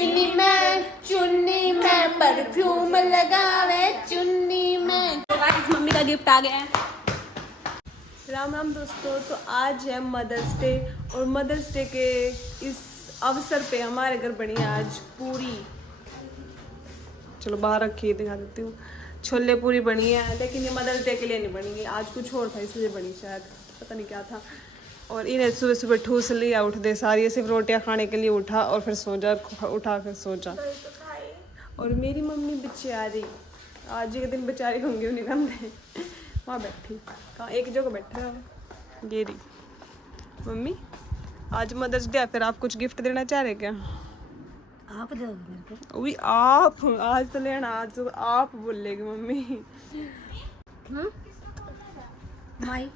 चुन्नी में परफ्यूम लगावे चुन्नी में। तो गाइस मम्मी का गिफ्ट आ गया है। राम राम दोस्तों, तो आज है मदर्स डे और मदर्स डे के इस अवसर पे हमारे घर बनी है आज पूरी। चलो बाहर रखिए दिखा देती हूँ। छोले पूरी बनी है, लेकिन ये मदर्स डे के लिए नहीं बनी है, आज कुछ और था इसलिए बनी, शायद पता नहीं क्या था। और इन्हें सुबह सुबह ठूस लिया, उठ दे सारी, सिर्फ रोटियां खाने के लिए उठा और फिर सो जा, उठा फिर सो जा। और मेरी मम्मी बेचारी आज के दिन बेचारी होंगी, उन्हें कंधे वहाँ बैठी, कहाँ एक जगह बैठा है गेरी। मम्मी आज मदर्स डे, फिर आप कुछ गिफ्ट देना चाह रहे क्या? आप दोगे मेरे को? वही आप आज तो लेना, आज तो आप बोलेगी मम्मी। माई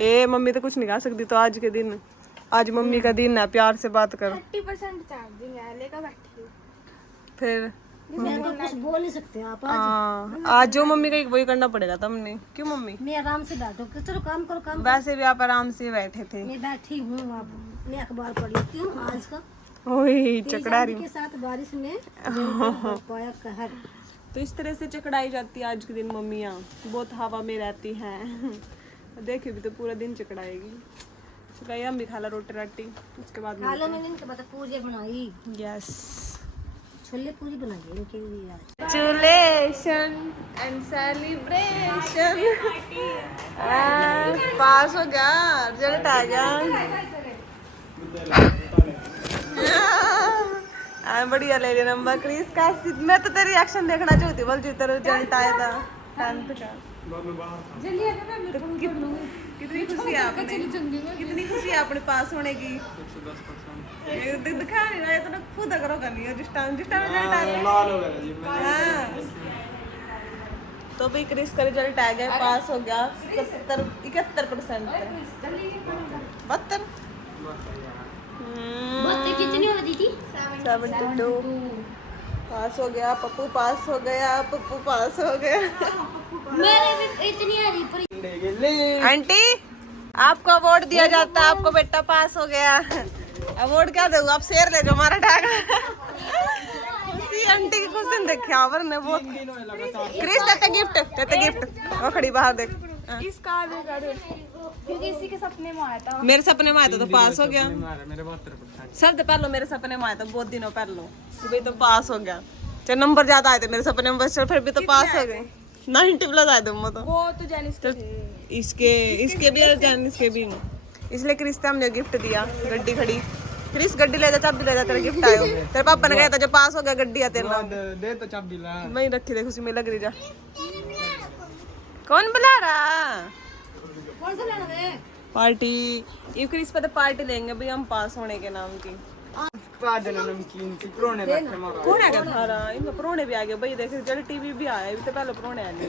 ए मम्मी तो कुछ नहीं कह सकती, तो आज के दिन, आज मम्मी का दिन है, प्यार से बात कर। 30% चार्जिंग है, लेकर बैठी हूँ। फिर मैं तो कुछ बोल नहीं सकते आप आज। आज जो मम्मी का वही करना पड़ेगा तुमने। क्यों मम्मी? मैं आराम से बैठो, चलो काम करो काम। वैसे भी आप आराम से बैठे थे। मैं बैठी हूँ, आप मैं अखबार पढ़ लेती हूँ आज का। ओही चकड़ा रही के साथ बारिश में पाया कहर। तो इस तरह से चकड़ाई जाती है आज के दिन मम्मियाँ, बहुत हवा में रहती हैं। देखिए भी तो पूरा दिन चकड़ाएगी। चुकाई हम भी खा ला रोटी राटी, उसके बाद खालो मैंने इनके बाद पूरी बनाई। यस, छोले पूरी बनाई इनके लिए आज। चुलेशन एंड सेलिब्रेशन। पास हो गया, रिजल्ट आ गया। बढ़िया ले लिया नंबर क्रिस का। मैं तो तेरी रिएक्शन देखना चाहती, बोल जो तेरा रिजल्ट आया था 10th का। तो कितनी खुशी है आपने, कितनी खुशी है अपने पास होने की। दिखा नहीं रहा है तो ना खुद अगर करनी है जिस टाइम रिजल्ट आया। तो भाई क्रिस का रिजल्ट आ गया, पास हो गया 71%। 72 कितनी हो दीदी? 72 पास हो गया। पप्पू पास हो गया, पप्पू पास हो गया। मेरे भी इतनी आ रही पर। आंटी आपको अवार्ड दिया जाता है, आपको बेटा पास हो गया। अवार्ड क्या दूँ, आप शेर ले जाओ हमारा टैग। खुशी आंटी की खुशी देखिए, वरना वो क्रिस देते गिफ्ट। वो खड़ी बाहर देख। इसका क्योंकि इसी के सपने में आया था। मेरे सपने में आया था तो पास हो गया। सर पहलो मेरे सपने में आया था बहुत दिनों पहलो, सुबह तो पास हो गया। चल नंबर ज्यादा आए थे मेरे सपने में, बस फिर भी तो पास हो गए। 90+ आए थे वो तो जेनिस के थे। इसके भी और जेनिस के भी। इसलिए क्रिस ने हमने गिफ्ट दिया, गड्डी खड़ी। क्रिस गड्डी ले जा, चाबी ले जा, तेरा गिफ्ट आयो। तेरे पापा ने कहा था जब पास हो गया गड्डी है तेरे नाम दे, तो चाबी ला। मैं रखी देख उसी में लग रही जा। कौन बुला रहा? कौन सा लेना है? पार्टी। ये क्रिस पे तो पार्टी देंगे भाई हम पास होने के नाम की। कौन आ गया थारा? इनका प्रोने भी आ गया भाई, देख रिजल्ट टीवी भी आया, तो पहले प्रोने आने।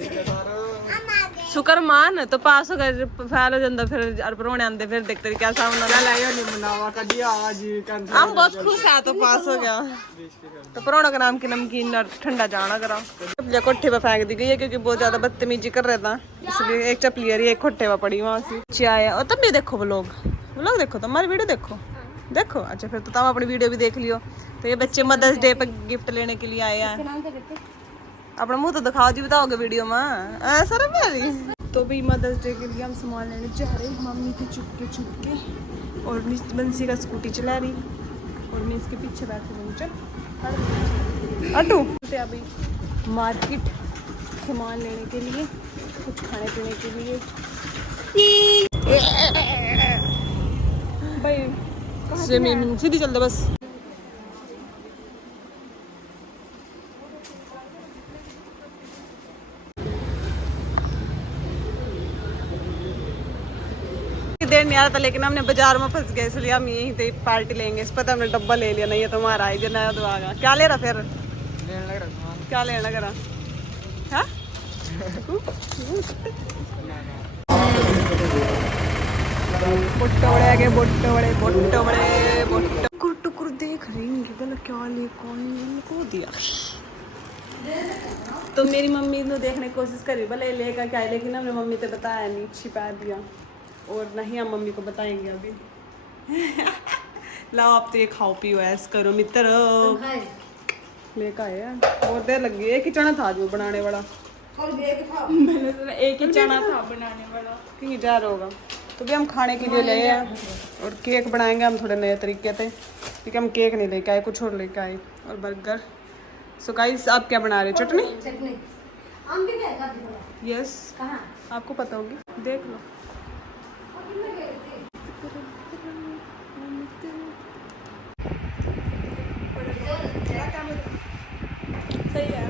शुक्र मान तो पास हो गए, फैल हो जाता फिर और प्रोने आंदे, फिर देखते क्या सामना। हम बहुत खुश है तो पास हो गया। तो प्रोनों के नाम की नमकीन और ठंडा जाना करा। चप्पलियाँ कोठे पे फेंक दी गई है क्योंकि बहुत ज्यादा बदतमीजी कर रहा था, इसलिए एक चप्पली एक कोठे पे पड़ी वहाँ से आया। और तब भी देखो व्लॉग देखो, तुम्हारी वीडियो देखो। अच्छा फिर तो तुम अपनी वीडियो भी देख लियो। तो ये बच्चे मदर्स डे पर गिफ्ट लेने के लिए आए हैं। अपना मुंह तो दिखाओ जी, बताओगे वीडियो में ऐसा रहा। तो भी मदर्स डे के लिए हम सामान लेने जा रहे हैं मम्मी के चुपके। और बंसी का स्कूटी चला रही और मैं इसके पीछे बैठी हूँ। चल अटू अभी मार्केट सामान लेने के लिए, कुछ खाने पीने के लिए। भाई सीधी चल दो बस। देर नहीं आ रहा था, लेकिन हमने बाजार में फंस गए, इसलिए हम यहीं से पार्टी लेंगे। इस पता हमने डब्बा ले लिया, नहीं है तुम्हारा है जो नया दबागा। क्या ले रहा फिर? क्या लेना करा? हाँ बुट्टो बड़े आगे, बुट्टो बड़े टुकुर देख रही होंगी क्या ले कौन को दिया। तो मेरी मम्मी ने देखने की कोशिश करी भले लेगा क्या है, लेकिन हमने मम्मी तो बताया नहीं, छिपा दिया। और नहीं हम मम्मी को बताएंगे अभी। लाओ आप तो ये खाओ पियो ऐस करो मित्र लेकर आए हैं बहुत देर लगी है। एक ही चना था जो बनाने वाला मैंने तो एक ही चना था बनाने वाला। कहीं जा रहा होगा तो भी हम खाने के लिए ले हैं और केक बनाएंगे हम थोड़े नए तरीके से क्योंकि हम केक नहीं लेके आए कुछ और लेके आए और बर्गर। सो गाइस आप क्या बना रहे हो? चटनी। यस आपको पता होगी देख लो। सही है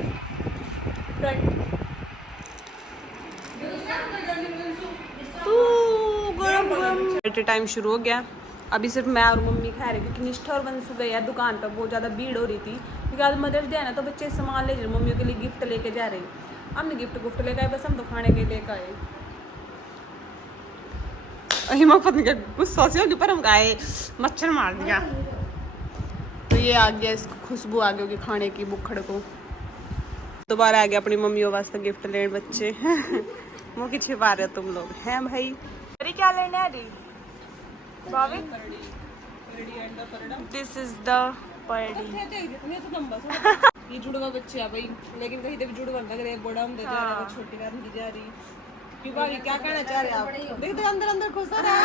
टाइम शुरू हो गया। अभी सिर्फ मैं और मम्मी खा रहे क्योंकि निष्ठा और वंशु गए यार दुकान पर बहुत ज़्यादा भीड़ हो रही थी क्योंकि आज मदर्स डे है ना तो बच्चे सामान ले रहे मम्मियों के लिए गिफ्ट लेके जा रहे हैं। हमने गिफ्ट लेके आए बस हम तो खाने के लेके आए। हिमा पत्नी का गुस्सा सी होगी पर हम खाए मच्छर मार दिया तो ये आ गया इसको खुशबू आ गई होगी खाने की बुखड़ को। दोबारा आ गया अपनी मम्मियों वास्ते गिफ्ट लेने बच्चे मुँह की छिपा रहे हो तुम लोग हैं भाई। अरे क्या लेना है भाभी? This is the purdy. ये जुड़वा बच्चे है भाई लेकिन कहीं भी जुड़वा लग रहे बड़ा हम जा रहा है छोटी बात नहीं जा रही क्यों भाभी क्या कहना चाह रहे आप? देख तो अंदर अंदर घुसा रहा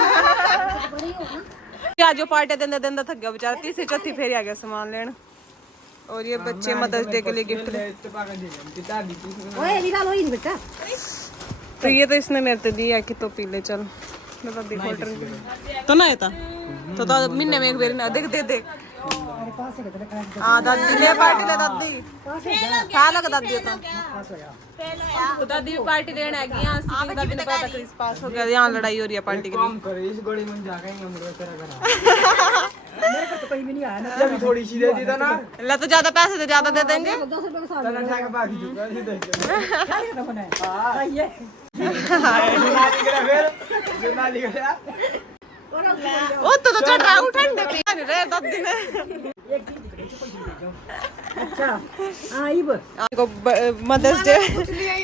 क्या जो पार्टी देंदा देंदा थक गया बेचारा तीसरी चौथी फेरी आ गया सामान लेने और ये बच्चे मदर्स डे के लिए गिफ्ट ले। तो ये तो इसने मेरे से दिया कि तो पी ले चल तो ना था तो महीने में एक बार ना देख दे देख दादी ले पार्टी ले दादी खा लग दादी तो दादी भी पार्टी लेने आ गई। यहाँ दादी ने कहा था क्रिस पास हो गया यहाँ लड़ाई हो रही है पार्टी के लिए। इस गोली में जा गए हम लोग तेरा घर मेरे को तो कहीं भी नहीं आया ना जब थोड़ी सी दे दी था ना ला तो ज्यादा पैसे तो ज्यादा दे देंगे 10 रुपए का सामान उठा के बाकी चुका ये देख खाली खत्म होना है। हां ये जो नाली गया ओ तो चढ़ा उठन दे रे दादी ने एक चीज अच्छा आईब को मदर्स डे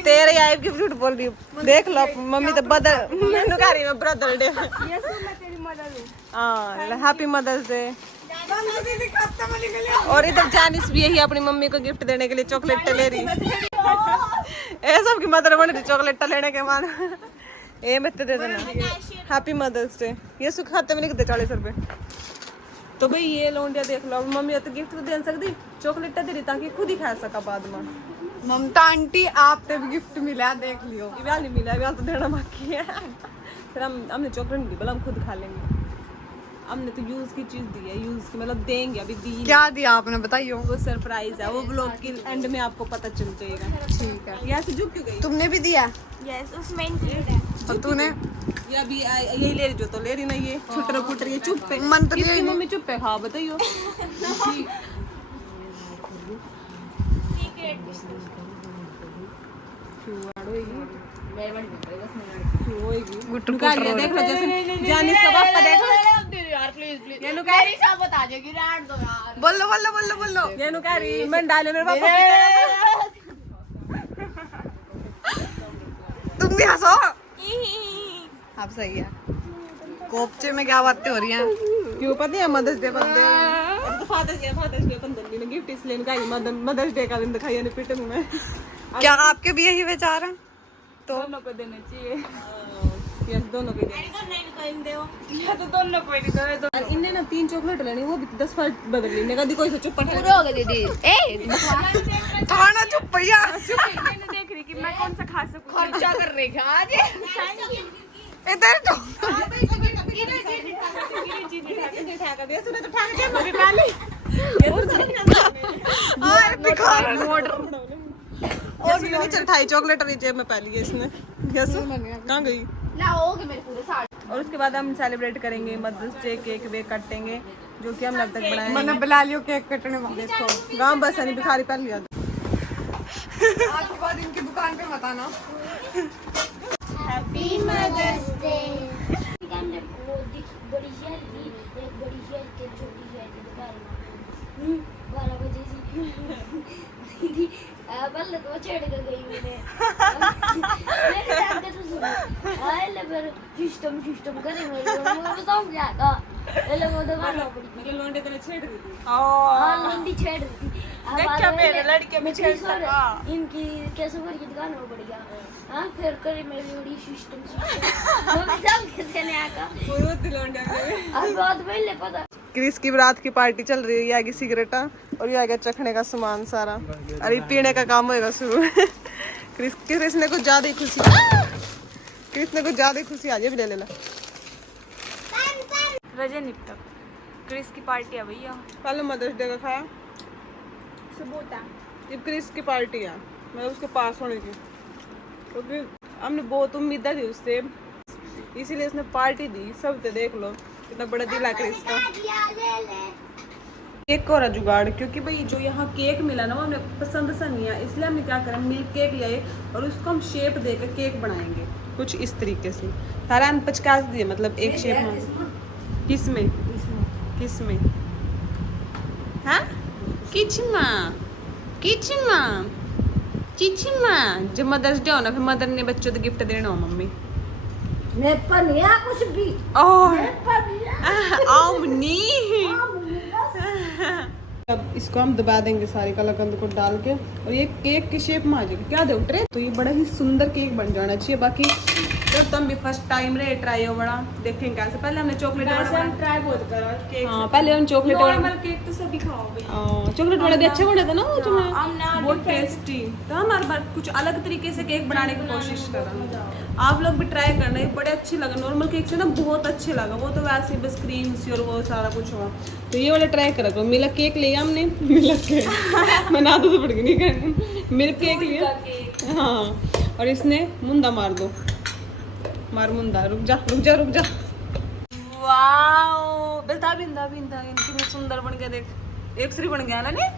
तेरे आईब की फ्रूट बोल रही हूं देख लो मम्मी तो बदल मैंने कह रही मैं ब्रदर डे ये सुन मैं तेरी मदर हूँ। हां हैप्पी मदर्स डे। और इधर जानिस भी यही अपनी मम्मी को गिफ्ट देने के लिए चॉकलेट ले रही है सबकी मदर बन रही चॉकलेट लेने के मान ये मैं दे देना हैप्पी मदर्स डे। ये सुख खाते में लिख दे 40 रुपए। तो भाई ये लौंडिया देख लो मम्मी तो गिफ्ट तो दे सकती चॉकलेट दे रही ताकि खुद ही खा सका बाद में। ममता आंटी आपने भी गिफ्ट मिला देख लियो। ये नहीं मिला ये तो देना बाकी है फिर हमने चॉकलेट नहीं बोला हम खुद खा लेंगे। हमने तो यूज की चीज दी है यूज की मतलब देंगे अभी दी क्या दिया आपने बताइयो? वो सरप्राइज है वो ब्लॉग के एंड में आपको पता चल जाएगा। ठीक है यहाँ से झुक क्यों गई? तुमने भी दिया? यस उसमें इंक्लूड है। और तूने? ये अभी यही ले रही जो तो ले रही ना ये छुटर पुटर ये चुप पे मन तो किसकी मम्मी चुप पे खा बताइयो गुटर देख लो जैसे जानिस का पापा देख लो यार प्लीज प्लीज ये नु कह रही सब बता देगी रहने दो यार। बोलो बोलो बोलो बोलो। ये नु कह रही मैं डाले मेरे पापा तुम भी हंसो। आप सही है। कोपचे में क्या बातें हो रही हैं? क्यों पता है मदर्स डे बंदे तो फादर्स डे अपन दिल्ली में गिफ्ट इसलिए का मदर्स डे का दिन दिखाई नहीं पिटन में। क्या आपके भी यही विचार हैं? तो दोनों को देना चाहिए यस दोनों को देना तो दोनों को ही दो। और इन्हें ना 3 चॉकलेट लेनी वो भी 10 बार बदल ली मैं कभी कोई सोचो पटा पूरा हो गया दीदी। ए थाना चुप भैया। देख रही कि मैं कौन सा खा सकूं। खर्चा कर रही है आज। इधर तो और भिखारी मोड़ और भी नहीं चल ठाई चॉकलेट और जेब में पहली है इसने यस कहाँ गई लाओगे मेरे पूरे साथ। और उसके बाद हम सेलिब्रेट करेंगे मदर्स डे केक वेक काटेंगे जो कि हम अब तक बनाए मैंने बुला लियो केक कटने वाले। देखो गांव बस नहीं भिखारी पहन लिया आज के बाद इनकी दुकान पे मत आना। Happy mother's day. वो बड़ी शहर थी एक बड़ी शहर के छोटी शहर के दोपहर में 12 बजे दीदी बल तो छेड़ के गई मैंने टाइम पे तो सुना आए ले फिर सिस्टम करे मेरे को बताऊं क्या था ये लोगों दबाना पड़ी। मतलब लौंडे तेरे छेड़ दी थी। हाँ लंडी छेड़ दी। अब क्या बाद में मेरे लड़के में छेड़ सर, सका। इनकी कैसे की दुकान हो बढ़ गया। हाँ फिर करे मेरी बड़ी सिस्टम देने आका वो तो लौंडे में। अब बहुत पहले पता। क्रिस की रात की पार्टी चल रही है, ये आगे सिगरेटा और ये आगे चखने का सामान सारा, अरे पीने का काम होएगा शुरू। क्रिस ने कुछ ज्यादा ही खुशी, क्रिस ने कुछ ज्यादा ही खुशी आज भी ले लेला। वजह निपटा क्रिस की पार्टी है भैया। कल मदर्स डे का खाया, सबूता जब क्रिस की पार्टी है मतलब उसके पास होने की, क्योंकि हमने बहुत उम्मीद थी उससे, इसीलिए उसने पार्टी दी। सब तो देख लो कितना बड़ा दिल है क्रिस का। केक को रहा जुगाड़, क्योंकि भाई जो यहाँ केक मिला ना वो हमें पसंद सा नहीं है, इसलिए हमने क्या करा मिल्क केक लिए और उसको हम शेप देकर केक बनाएंगे कुछ इस तरीके से। सारा हम 50 दिए मतलब एक शेप में। किसमें किसमें हाँ किचमा किचमा किचमा जब मदर्स डे हो ना फिर मदर ने बच्चों को गिफ्ट देना हो मम्मी। कुछ भी ओह आमनी। अब इसको हम दबा देंगे सारी कलाकंद को डाल के और ये केक की शेप में आ जाएगी। क्या दे ट्रे, तो ये बड़ा ही सुंदर केक बन जाना चाहिए। बाकी जब तुम भी फर्स्ट टाइम रे ट्राई हो बड़ा देखेंगे कैसे। पहले हमने चॉकलेट वाला ट्राई बहुत करा केक। हाँ पहले हम चॉकलेट नॉर्मल केक तो सभी खाओ भाई। चॉकलेट वाला भी अच्छा बना था ना वो जो है, हमने बहुत टेस्टी। तो हम हर बार कुछ अलग तरीके से केक बनाने की कोशिश कर रहे हैं। आप लोग भी ट्राई करना, ये बड़े अच्छे लगा। नॉर्मल केक से ना बहुत अच्छे लगा, वो तो वैसे ही बस क्रीम सी और वो सारा कुछ हुआ। तो ये वाला ट्राई करा करो। मिल्क केक लिया हमने, मिल्क केक मैं ना तो पड़ गई नहीं कर, मिल्क केक लिया हाँ। और इसने मुंदा मार दो, मार मुंदा। रुक जा रुक जा रुक जा। वाओ बेटा बिंदा बिंदा कितनी सुंदर बन गया, देख एक श्री बन गया ना नहीं।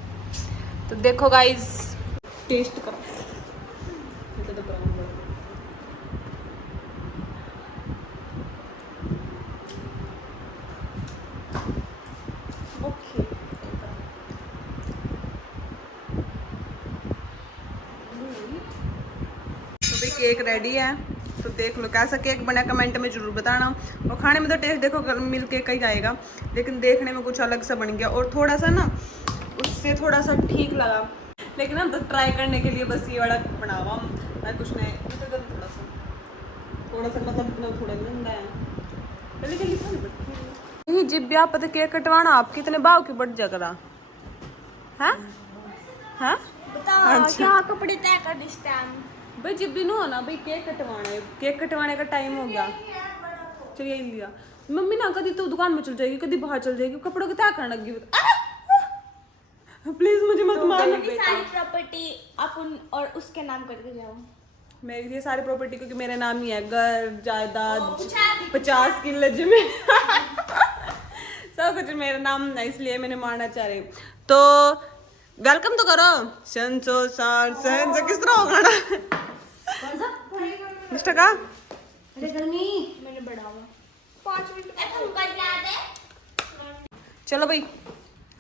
तो देखो गाइस टेस्ट करो। केक रेडी है, तो देख लो कैसा केक बना, कमेंट में जरूर बताना। और खाने में तो टेस्ट देखो मिल केक का ही आएगा, लेकिन देखने में कुछ अलग सा बन गया और थोड़ा सा ना उससे थोड़ा सा ठीक लगा। लेकिन हम तो ट्राई करने के लिए बस ये वाला बनावा मैं कुछ नहीं। थोड़ा सा मतलब इतना थोड़ा गंदा है लेकिन जब भी आप पता केक कटवाना आप कितने भाव की बढ़ जाएगा है हाँ? बताओ क्या कपड़े तय कर इस टाइम भाई जब भी हो ना भाई केक कटवाना है, केक कटवाने का टाइम हो गया। चलिए लिया मम्मी ना कभी तो दुकान में चल जाएगी कभी बाहर चल जाएगी, कपड़ों को तय करने लगी। प्लीज मुझे मत मारना। सारी प्रॉपर्टी अपन और उसके नाम करके जाओ। मेरी ये सारी प्रॉपर्टी क्योंकि मेरे नाम ही है, घर जायदाद 50 किलो जमीन सब कुछ मेरा नाम है, इसलिए मैंने मारना चाह रही। तो वेलकम तो करो। संसो सार सहन किस तरह होगा ना मिस्टर का मैंने बढ़ावा 5 मिनट चलो भाई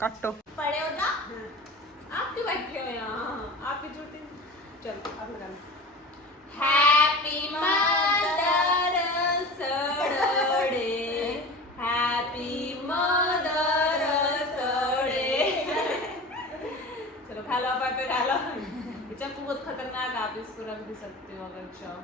काटो। पड़े हो ना आप क्यों बैठे हो यहाँ, आपकी जूती। चलो आप लगाना। Happy mother's day, happy mother's day. चलो खा लो आप खा लो। ये चाकू बहुत खतरनाक, आप इसको रख भी सकते हो अगर चाहो।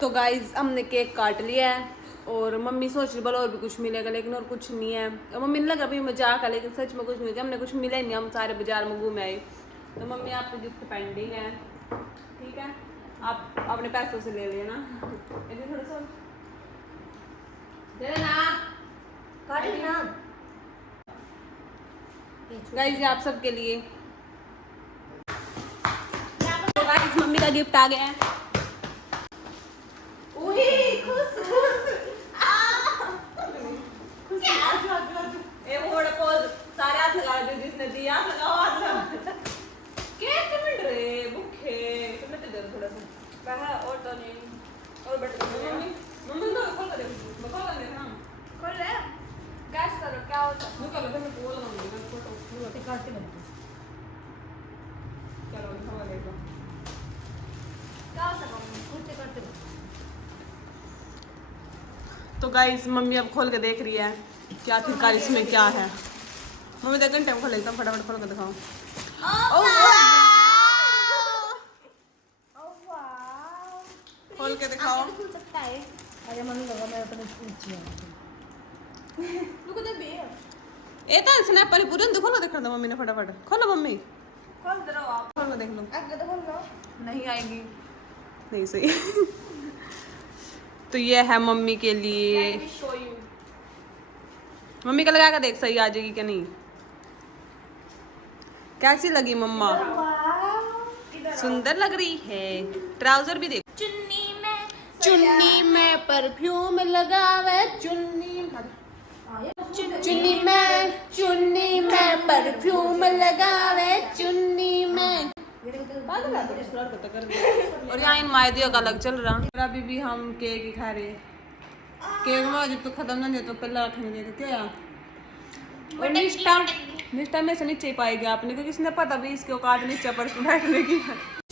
तो गाइज हमने केक काट लिया है और मम्मी सोच रही बोलो और भी कुछ मिलेगा, लेकिन और कुछ नहीं है। और मम्मी ने लगा भाई मजाक है, लेकिन सच में कुछ नहीं, हमने कुछ मिला ही नहीं। हम सारे बाजार में घूमे आए। तो मम्मी आपको गिफ्ट पेंडिंग है, ठीक है, आप अपने पैसों से ले लेना। थोड़ा सा दे देना गाइज, ये आप सबके लिए। तो गाइज मम्मी का गिफ्ट आ गया है। सारे हाथ लगा दे जिसने दिया लगाओ हाथ लगा केक मिल रहे भूखे तुमने तो दे दो थोड़ा सा कहा और तो नहीं और बट मम्मी मम्मी तो खोल कर दे खोल कर दे ना खोल ले गैस करो क्या होता है वो कर लो मैं बोल रहा हूँ मैं फोटो रोटी काट के लगती चलो हवा देखो क्या होता है करते करते तो गाइस मम्मी अब खोल के देख रही है कि आखिरकार इसमें क्या है मम्मी देख घंटे में खोल एकदम फटाफट खोल के दिखाओ खोल के दिखाओ खुल सकता है अरे मम्मी लगा मैं अपने पूछी रुको दे बे ए तो स्नैप वाली पूरी देखो ना देखो मम्मी ने फटाफट खोलो मम्मी खोल दे रहा आप खोल के देख लो आगे तो खोल लो नहीं आएगी नहीं सही तो ये है मम्मी के लिए let me show you mummy का लगा कर देख सही आ जाएगी क्या नहीं कैसी लगी मम्मा सुंदर लग रही है ट्राउजर भी देख चुन्नी में परफ्यूम लगावे चुन्नी में परफ्यूम लगावे चुन्नी में और यहाँ इन मायदियों का अलग चल रहा और अभी भी हम केक ही खा रहे केक में जब तो खत्म ना दे तो पहले रखने देगा क्या यार और निष्ठा में से नीचे पाएगी आपने क्योंकि इसने पता भी इसके औकात नीचे पर बैठने की है